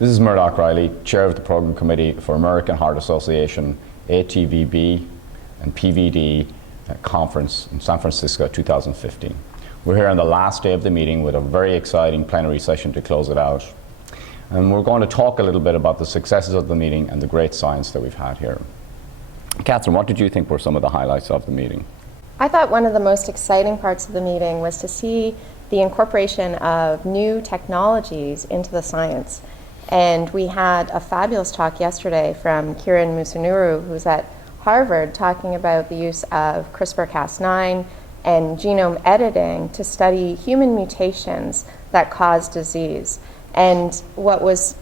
This is Muredach Reilly, Chair of the Program Committee for American Heart Association, ATVB and PVD Conference in San Francisco 2015. We're here on the last day of the meeting with a very exciting plenary session to close it out. And we're going to talk a little bit about the successes of the meeting and the great science that we've had here. Kathryn, what did you think were some of the highlights of the meeting? I thought one of the most exciting parts of the meeting was to see the incorporation of new technologies into the science. And we had a fabulous talk yesterday from Kiran Musunuru, who's at Harvard, talking about the use of CRISPR-Cas9 and genome editing to study human mutations that cause disease. And what was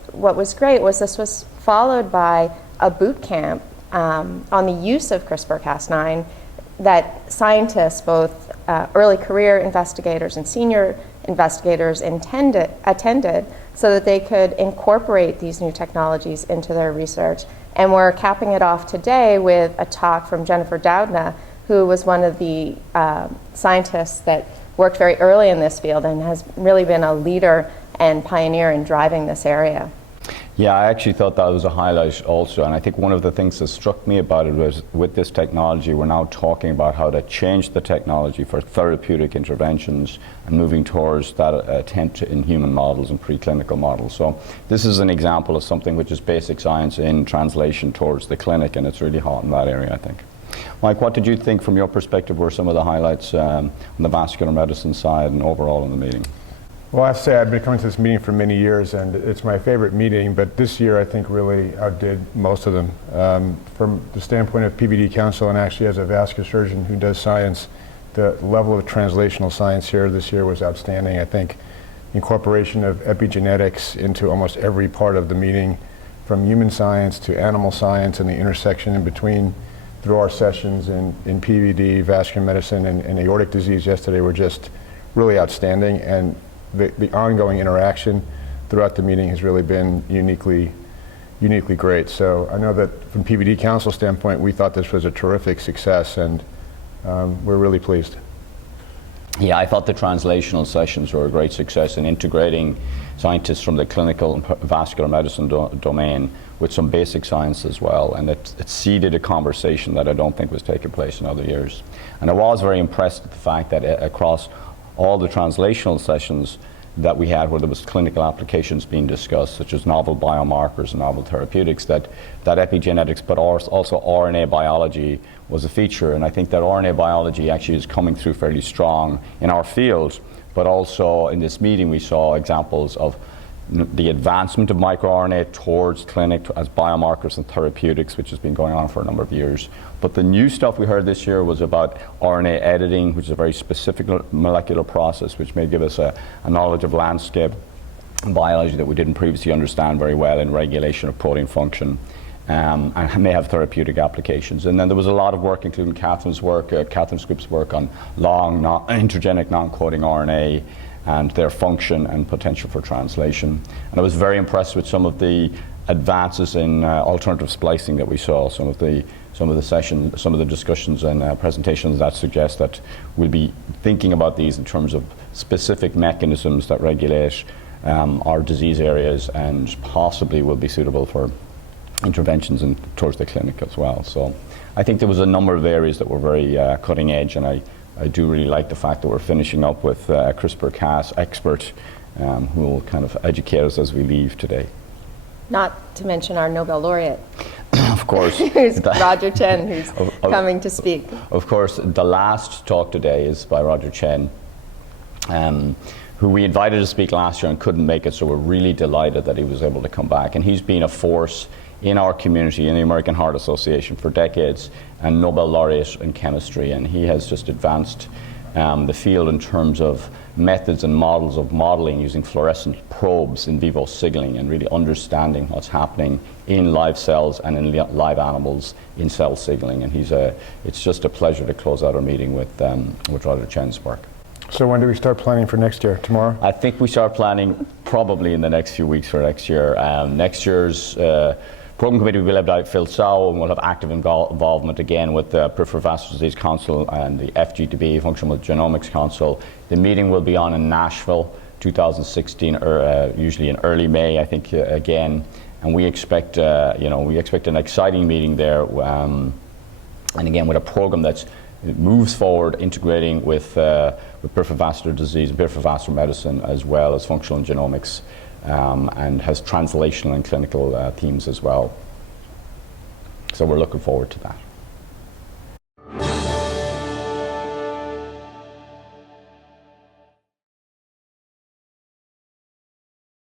great was this was followed by a boot camp on the use of CRISPR-Cas9 that scientists, both early career investigators and senior investigators attended so that they could incorporate these new technologies into their research. And we're capping it off today with a talk from Jennifer Doudna, who was one of the scientists that worked very early in this field and has really been a leader and pioneer in driving this area. Yeah, I actually thought that was a highlight also, and I think one of the things that struck me about it was with this technology, we're now talking about how to change the technology for therapeutic interventions and moving towards that attempt in human models and preclinical models. So this is an example of something which is basic science in translation towards the clinic, and it's really hot in that area, I think. Mike, what did you think from your perspective were some of the highlights on the vascular medicine side and overall in the meeting? Well, I have to say I've been coming to this meeting for many years, and it's my favorite meeting, but this year I think really outdid most of them. From the standpoint of PVD Council, and actually as a vascular surgeon who does science, the level of translational science here this year was outstanding. I think incorporation of epigenetics into almost every part of the meeting, from human science to animal science and the intersection in between through our sessions in PVD, vascular medicine, and aortic disease yesterday were just really outstanding. And the ongoing interaction throughout the meeting has really been uniquely great. So I know that from PVD Council standpoint, we thought this was a terrific success, and we're really pleased. Yeah, I thought the translational sessions were a great success in integrating scientists from the clinical and vascular medicine domain with some basic science as well, and it seeded a conversation that I don't think was taking place in other years. And I was very impressed with the fact that across all the translational sessions that we had where there was clinical applications being discussed, such as novel biomarkers and novel therapeutics, that epigenetics, but also RNA biology was a feature. And I think that RNA biology actually is coming through fairly strong in our field, but also in this meeting we saw examples of the advancement of microRNA towards clinic as biomarkers and therapeutics, which has been going on for a number of years. But the new stuff we heard this year was about RNA editing, which is a very specific molecular process which may give us a knowledge of landscape biology that we didn't previously understand very well in regulation of protein function, and may have therapeutic applications. And then there was a lot of work, including Kathryn's work, Kathryn's group's work on long intergenic non-coding RNA and their function and potential for translation. And I was very impressed with some of the advances in alternative splicing that we saw, some of the sessions, some of the discussions and presentations that suggest that we'll be thinking about these in terms of specific mechanisms that regulate our disease areas and possibly will be suitable for interventions towards the clinic as well. So I think there was a number of areas that were very cutting edge, and I do really like the fact that we're finishing up with a CRISPR-Cas expert who will kind of educate us as we leave today. Not to mention our Nobel laureate. Of course. Who's Roger Tsien, who's coming to speak. Of course, the last talk today is by Roger Tsien, who we invited to speak last year and couldn't make it, so we're really delighted that he was able to come back. And he's been a force in our community, in the American Heart Association for decades, and Nobel laureate in chemistry, and he has just advanced the field in terms of methods and models of modeling using fluorescent probes in vivo signaling and really understanding what's happening in live cells and in live animals in cell signaling. And it's just a pleasure to close out our meeting with Roger Tsien's work. So when do we start planning for next year? Tomorrow? I think we start planning probably in the next few weeks for next year. Next year's Program Committee will be led by Phil Sow, and we'll have active involvement again with the Peripheral Vascular Disease Council and the FGTB, Functional Genomics Council. The meeting will be on in Nashville 2016, or usually in early May, I think, again. And we expect, we expect an exciting meeting there, and again with a program that moves forward, integrating with peripheral vascular disease, peripheral vascular medicine, as well as functional genomics, and has translational and clinical themes as well. So we're looking forward to that.